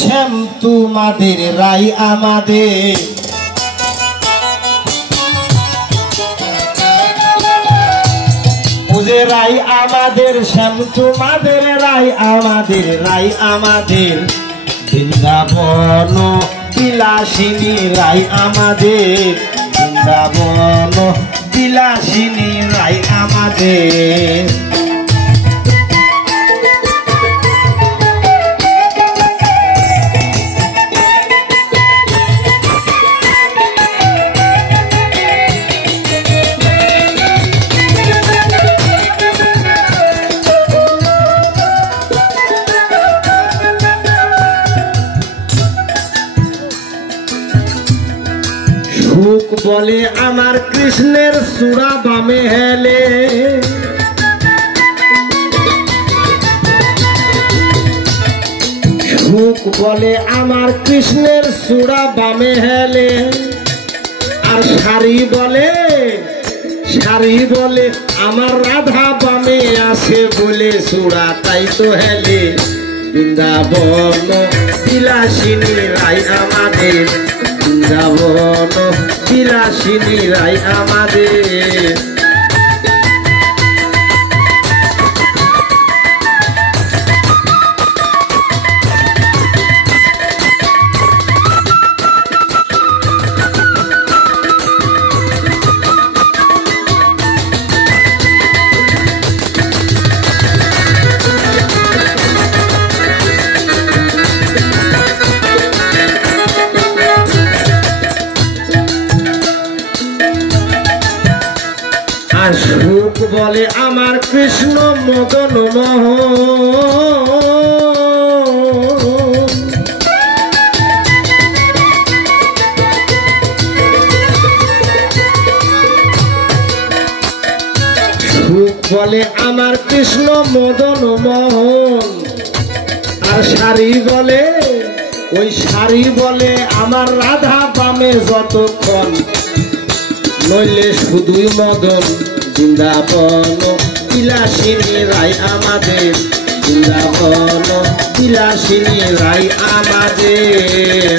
শ্যাম তোমাদের রাই আমাদের ওজে রাই আমাদের শ্যাম তোমাদের রাই আমাদের বৃন্দাবন বিলাসিনী রাই আমাদের বৃন্দাবন বিলাসিনী রাই আমাদের সুখ বলে আমার কৃষ্ণের সুরা বামে হেলে সুখ বলে আমার কৃষ্ণের সুরা বামে হেলে আর শাড়ি বলে আমার রাধা বামে আসে বলে সুরা তাই তো হেলে বৃন্দাবন বিলাসিনী রাই আমাদের বৃন্দাবন বিলাসিনী রাই আমাদের সুখ বলে আমার কৃষ্ণ মদন মোহন সুখ বলে আমার কৃষ্ণ মদন মোহন আর শাড়ি বলে ওই শাড়ি বলে আমার রাধা বামে যতক্ষণ নইলে শুধুই মদন বৃন্দাবন বিলাসিনী রাই আমাদের বৃন্দাবন বিলাসিনী রাই আমাদের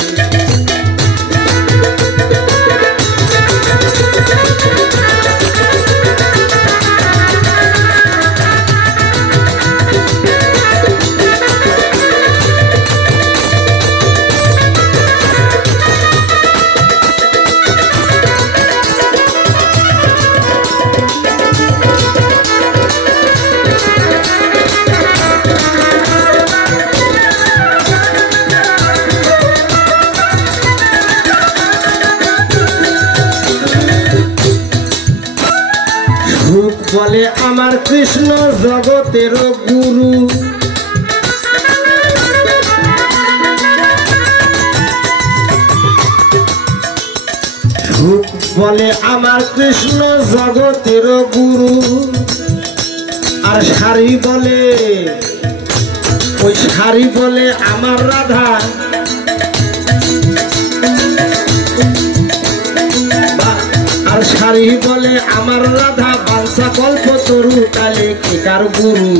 বলে আমার কৃষ্ণ জগতের গুরু সুখ বলে আমার কৃষ্ণ জগতের গুরু আর শাড়ি বলে ওই শাড়ি বলে আমার রাধা আর শাড়ি বলে আমার রাধা বাংসা কল্প তরু কালে কেকার গুরু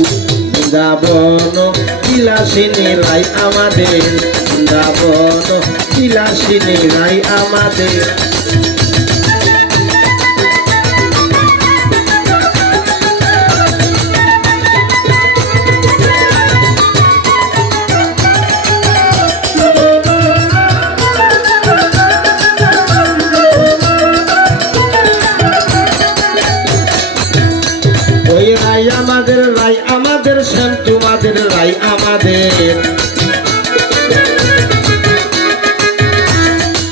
বৃন্দাবন বিলাসিনী রাই আমাদের বৃন্দাবন বিলাসিনী রাই আমাদের রাই আমাদের শ্যাম তোমাদের রাই আমাদের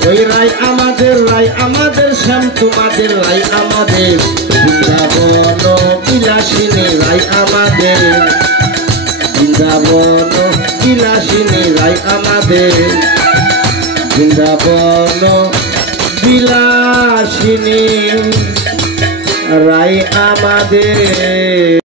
ওই রাই আমাদের শ্যাম তোমাদের রাই আমাদের বৃন্দাবন বিলাসিনী রাই আমাদের বৃন্দাবন বিলাসিনী রাই আমাদের বৃন্দাবন বিলাসিনী রাই আমাদের।